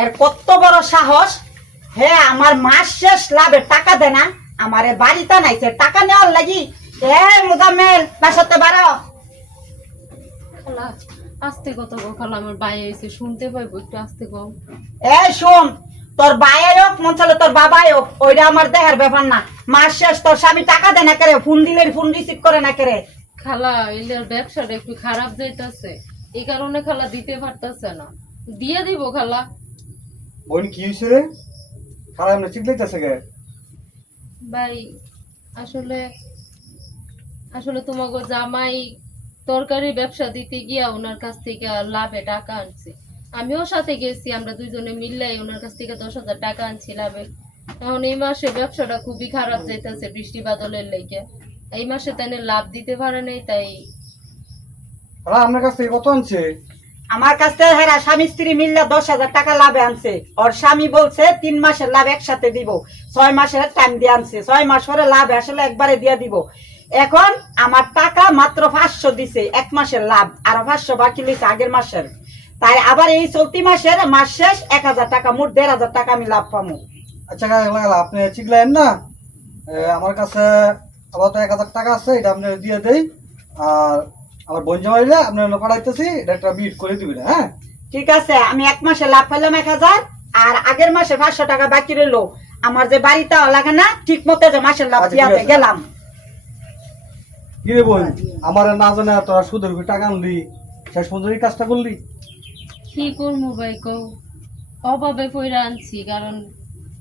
এর কত বড় সাহস! হে আমার মাস শেষ লাভে টাকা দেয় না, আমারে বাড়িতে নাইছে টাকা নেওয়ার লাগি। এ মুজাম্মেল, বাসাতে বাড়াও। খালা আস্তে কত গো খালা, আমার ভাই এসে শুনতে পাইবো, একটু আস্তে গো। এই শোন, তোর ভাই হোক মন চলে তোর বাবাই হোক, ওইটা আমার দেখার ব্যাপার না। মাস শেষ তোর স্বামী টাকা দেয় না কেরে, ফোন দিলে ফোন রিসিভ করে না কেরে। খালা এলের ব্যবসাটা একটু খারাপ যাইতাছে, এই কারণে খালা দিতে পারতাছে না। দিয়ে দিব খালা। বোন কি হয়েছে রে? খারাপ না ঠিক লাগতেছে গে? ভাই আসলে আসলে তোমাকে জামাই তরকারি ব্যবসা দিতে গিয়া ওনার কাছ থেকে লাভে টাকা আনছে, আমিও সাথে গেছি, আমরা দুইজনে মিললাই ওনার কাছ থেকে 10,000 টাকা আনছি লাভে। এখন এই মাসে ব্যবসাটা খুবই খারাপ যাইতেছে বৃষ্টি বাদলের লেগে, এই মাসে তাই লাভ দিতে পারে নাই, তাই ওরা আপনার কাছ থেকে কত আনছে? আমার কাছ থেকে হেরা স্বামী স্ত্রী মিললে 10,000 টাকা লাভে আনছে। ওর স্বামী বলছে 3 মাসের লাভ একসাথে দিব, 6 মাসের টাইম দিয়ে আনছে, 6 মাস পরে লাভ আসলে একবারে দিয়ে দিব। এখন আমার টাকা মাত্র 500 দিছে, 1 মাসের লাভ, আর 500 বাকি লইছে আগের মাসের। তাই আবার এই চলতি মাসের মাস শেষ 1000 টাকা, মোট 1,500 টাকা আমি লাভ পাবো। আচ্ছা লাগলা আপনি চিকলেন না, আমার কাছে আপাতত 1000 টাকা আছে, এটা আপনি দিয়ে দেই। আর আমার বোন জামাইলে আপনার পাঠাইতেছি, এটা একটা বিট করে দিবেন। হ্যাঁ ঠিক আছে, আমি 1 মাসে লাভ পাইলাম 1000, আর আগের মাসে 500 টাকা বাকি রইলো। আমার যে বাড়িটা লাগে না ঠিক মতো, যে মাসের লাভ আচ্ছা, দিয়ে ঠিক আছে। গেলাম। কি রে বোন, আমার না জানে তোরা সুদের উপর টাকা আনলি, শেষ পর্যন্ত এই কাজটা করলি? কি করবো ভাই কও, অভাবে পয়রা আনছি, কারণ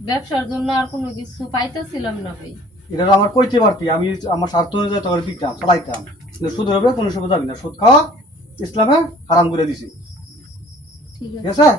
ব্যবসার জন্য আর কোনো কিছু পাইতেছিলাম না ভাই। এটা তো আমার কইতে পারতি, আমি আমার স্বার্থ অনুযায়ী তোর দিতাম, চালাইতাম। কিন্তু সুদের উপরে কোনো সময় যাবি না, সুদ খাওয়া ইসলামে হারাম করে দিছি। ঠিক ঠিক আছে। আছে?